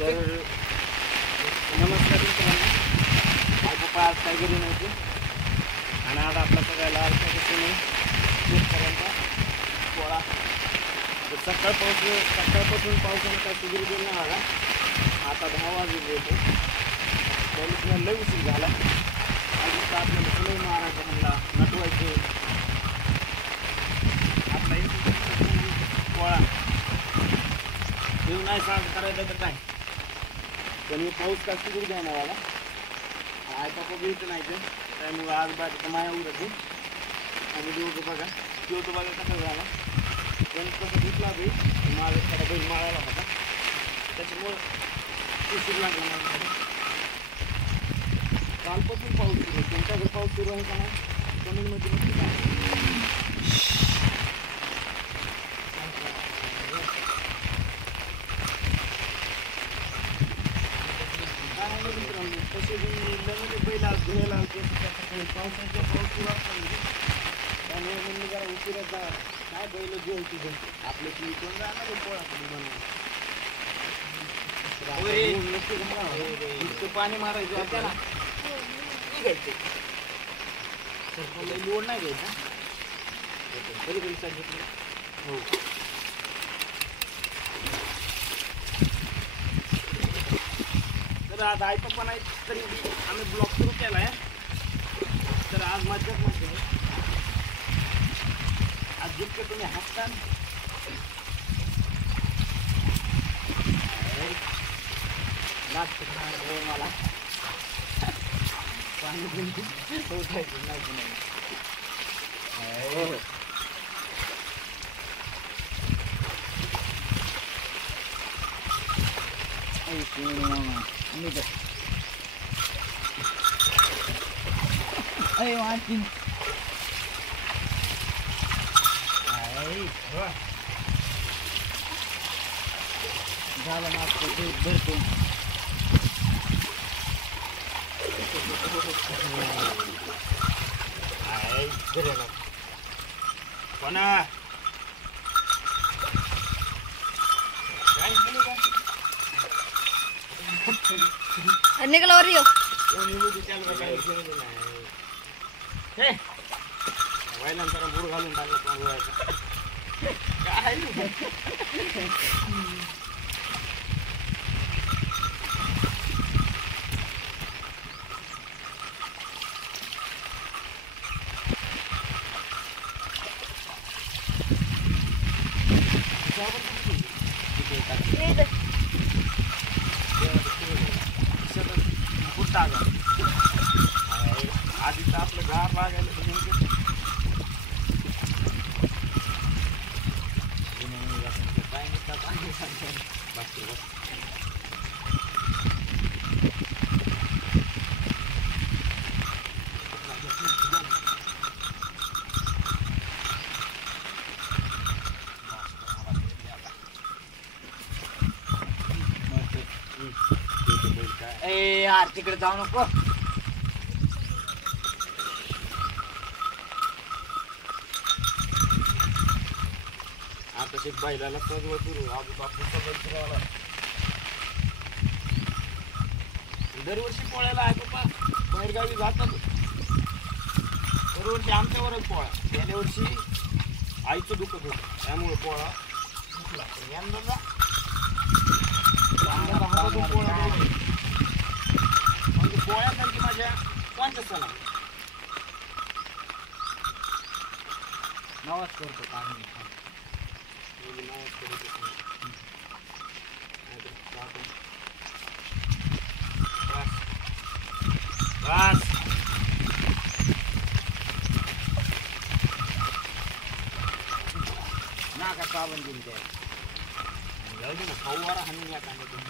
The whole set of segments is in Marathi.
तर नमस्कार मित्रांनो, पप्पा आज काय घरी नव्हते आणि आज आपला सगळ्याला शेतकऱ्यांचा पोळा. तर सकाळपासून पावसानं काय सुरू गेलं नाही मला. आता 10 वाजले होते, त्यामुळे लई उशीर झाला. अजून आपल्याला फुलं मारायचं म्हणला, नटवायचे आपला पोळा देऊ नाही सांग करायचं तर काय. पण मी पाऊस का सुरू द्यायला मला आता बघायचं नाही तर त्यामुळं आज बाजूचं माया उरत आणि देऊ बघा कसा झाला. पण कसं घेतला बी माझा खरा बैल माळाला होता, त्याच्यामुळं उशीर लागला मला. कालपासून पाऊस सुरू आहे. तुमच्याकडे पाऊस सुरू आहे का नाही कमेंटमध्ये नक्की सांगा. तसे नवीन बैल आज धुवायला होते पावसाच्या पाऊस सुरू असतो त्यामुळे मी जरा उशिरात जा काय बैल धुवायची घ्यायची आपल्या ती कोण जाणार पोळा नुसतं पाणी मारायचं त्याला घ्यायचे तर लोड नाही घ्यायचा तरी बैल सांगितलं हो. तर आज आयतं पण आहे तरी आम्ही ब्लॉग सुरू केला आहे. तर आज मज्जाच म्हणते आज जितके तुम्ही हसता मला पाणी उठायचं नाही. Ayo anjing. Jalan aku tu berpun. Ay, gerak. Mana? निकलो रियो नंतर बुड घालून टाकलं काय आधी तर आपलं गार लागायला काय यार तिकडे जाऊ नको. आता ते बैलाला सजवं सुरू दरवर्षी पोळ्याला आहे पप्पा बाहेरगावी जातात. दरवर्षी आमच्यावरच पोळा. गेल्या वर्षी आईचं दुखत होतं त्यामुळे पोळा सुटला. यंदा पोळा म्हणजे पोळ्यासारखी माझ्या कोणत्या सणा नवाज करतो पाणी बस नाका साबण दिली त्या फवारा हाणून या कांद्यातून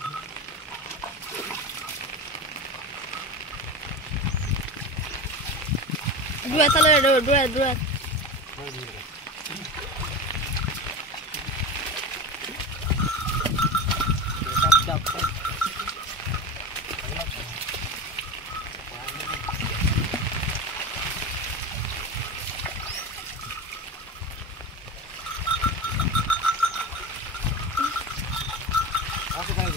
डोळ्यात आलं डोळ्यात असं काय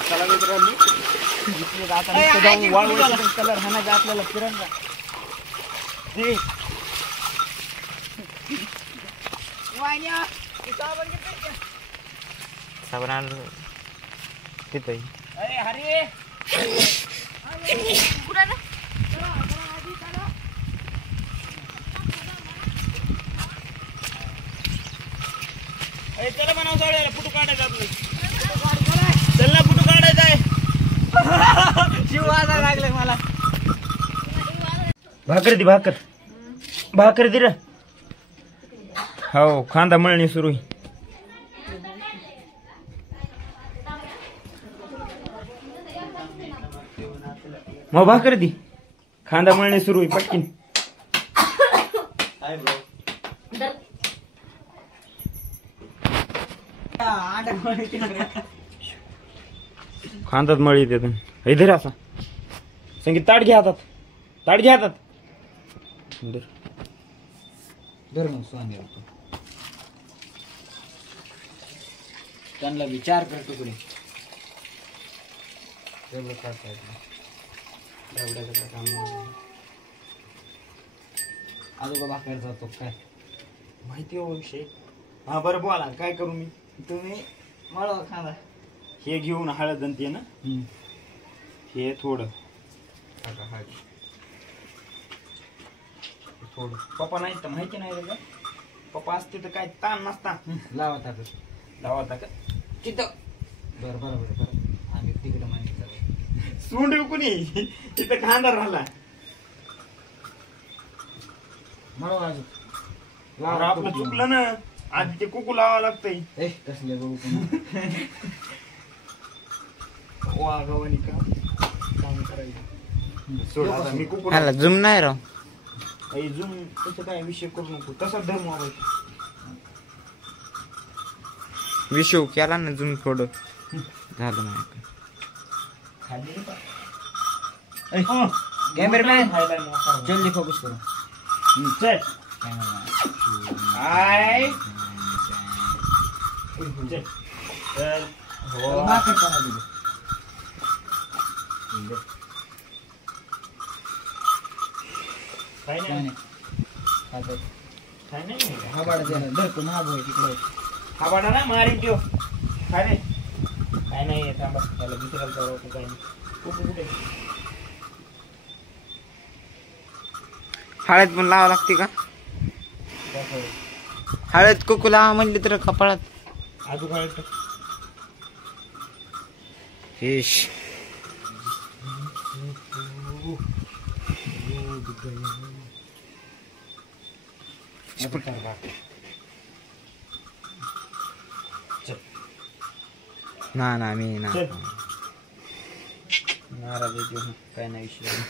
चला मित्रांनो आता नुसतं जाऊन वाळवायचं कलर हाणायचा आपल्याला फिरायला साबण आणलं तिथं चला म्हणावं साड्याला फोटो काढायचा आपलं चल ना फोटो काढायचा आहे शिवाजा लागलाय मला भाकर दे भाकर दे रे हो खांदा मळणी सुरू आहे मग भाकर दे खांदा मळणी सुरू आहे पटकीन खांदात मळी देत इधर असा संगीत ताट घ्या हातात त्यांना विचार करतो कुणी आजोबा भाकर जातो काय माहिती हो विषय हा बरं बोला काय करू मी तुम्ही मळवा खांदा हे घेऊन हळद आणते ना हे थोडं थोडं पप्पा नाही तर माहिती नाही रे का पप्पा असते तर काय ताण नसता लावा ताकद लावा का तिथं बरं आम्ही तिकडं माहिती चालू सोंड कुणी तिथं खांदा राहिला मळवा अजून अरे आपलं चुकलं ना आधी ते कुकू लावावं लागतंय कसले बघू वा गवानी काम करायचं सोड आता मी कुकू जुम नाही राव अजून तसं काय विषय करू नको तसा धर्म विषव केला ना जुम थोडं झालं नाही कॅमेरामॅन जल्दी फोकस करू चल काय चल हो भाकर करा दिली काय काय नाही नाही काय नाही हा बाड द्या धरतो ना बोय तिकडे हा बाडा ना मारीन त्यो काय रे काय नाही थांबा त्याला दुसऱ्याला चालवतो काय नाही कुठे हळद पण लावा लागते का हळद कुकू लावा म्हणली तर कपाळात आजू काय फिश ना मी ना नाराज आहे काय नाही विषय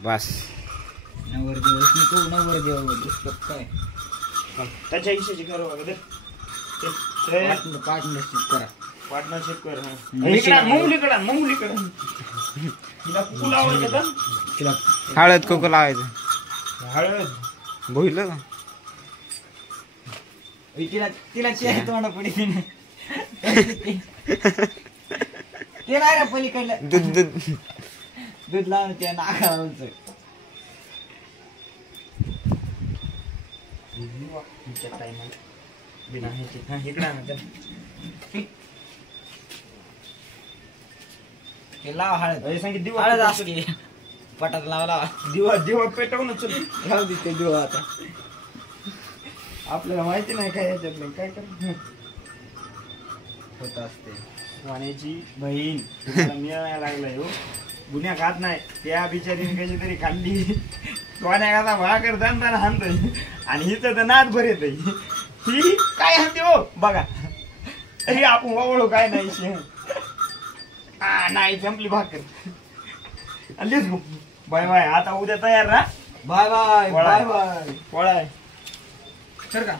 बस नवर काय त्याच्या हिशेची करू अगोदर पार्टनरशिप करा पार्टनरशिप कर मौलीकडा तिला कुकू लावायचं का तिला हळद कुकू लावायचं हळद बोललं का तिला चेहरा तोंडा पुढे ते नाही रे पलीकडलं दूध लावून त्या नाकावरचं बिना इकडे ते लाव हळद सांगितलं दिवा हळद असते पटात लावा दिवा पेटवून चल लाव दे ते दिवा आता आपल्याला माहिती नाही काय याच्यातलं काय कर होत असते वाण्याची बहीण तुम्हाला मिळायला लागलाय हो गुन्ह्या खात नाही त्या बिचारीने कशी तरी खाल्ली वाण्या खाता भाकर दान हाणतोय आणि हिचं तर नाद भर येत ही काय हाणते हो बघा अरे आपण वावळू काय नाही नाही संपली भाकर लेच गो बाय बाय आता उद्या तयार राहा bye bye bye bye Pola आहे सर का